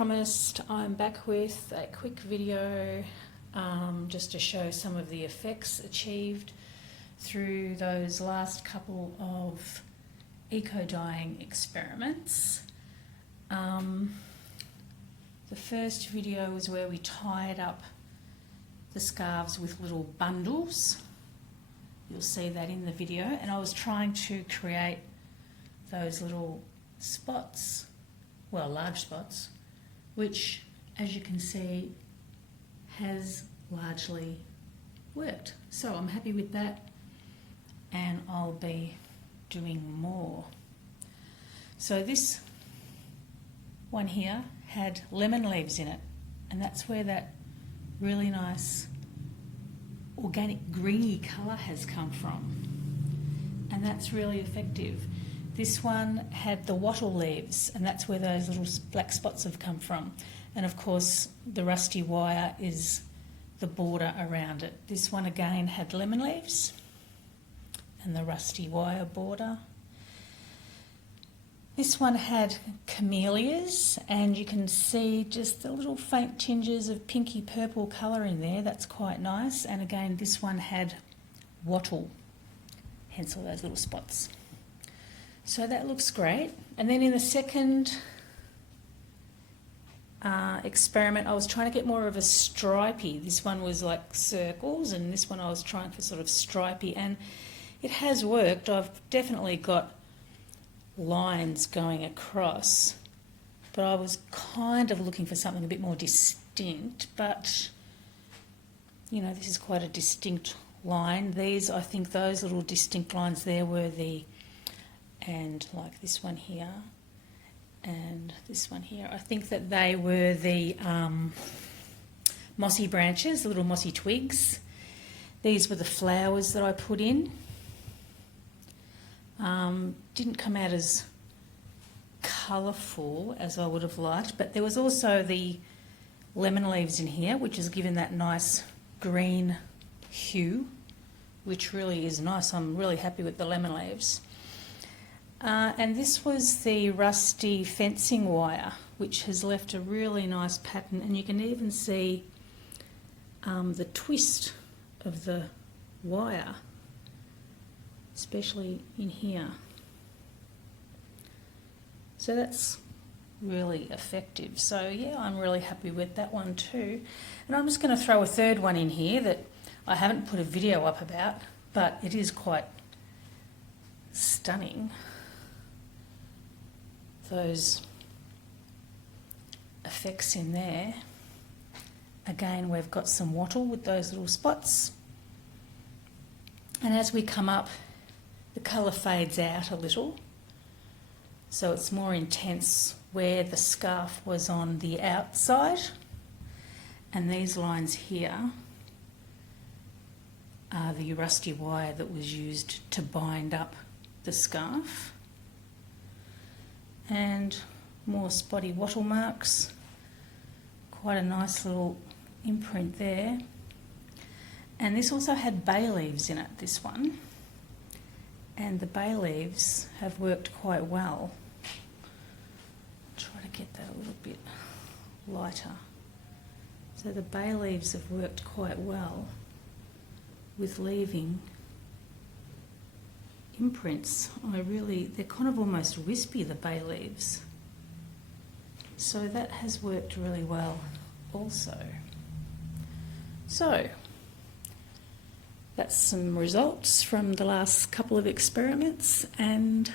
promised, I'm back with a quick video just to show some of the effects achieved through those last couple of eco-dyeing experiments. The first video was where we tied up the scarves with little bundles. You'll see that in the video, and I was trying to create those little spots, well, large spots, which, as you can see, has largely worked. So I'm happy with that, and I'll be doing more. So this one here had lemon leaves in it, and that's where that really nice organic greeny colour has come from, and that's really effective. This one had the wattle leaves, and that's where those little black spots have come from. And of course, the rusty wire is the border around it. This one again had lemon leaves and the rusty wire border. This one had camellias, and you can see just the little faint tinges of pinky purple colour in there. That's quite nice. And again, this one had wattle, hence all those little spots. So that looks great. And then in the second experiment, I was trying to get more of a stripy. This one was like circles, and this one I was trying for sort of stripy, and it has worked. I've definitely got lines going across, but I was kind of looking for something a bit more distinct. But you know, this is quite a distinct line. These, I think those little distinct lines there were the, and like this one here and this one here, I think that they were the mossy branches, the little mossy twigs. These were the flowers that I put in. Didn't come out as colourful as I would have liked, but there was also the lemon leaves in here, which has given that nice green hue, which really is nice. I'm really happy with the lemon leaves. And this was the rusty fencing wire, which has left a really nice pattern, and you can even see the twist of the wire, especially in here. So that's really effective. So yeah, I'm really happy with that one too. And I'm just going to throw a third one in here that I haven't put a video up about, but it is quite stunning. Those effects in there. Again, we've got some wattle with those little spots. And as we come up, the colour fades out a little. So it's more intense where the scarf was on the outside. And these lines here are the rusty wire that was used to bind up the scarf. And more spotty wattle marks. Quite a nice little imprint there. And this also had bay leaves in it, this one. And the bay leaves have worked quite well. Try to get that a little bit lighter. So the bay leaves have worked quite well with leaving imprints. They're kind of almost wispy, the bay leaves. So that has worked really well also. So that's some results from the last couple of experiments, and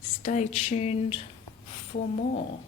stay tuned for more.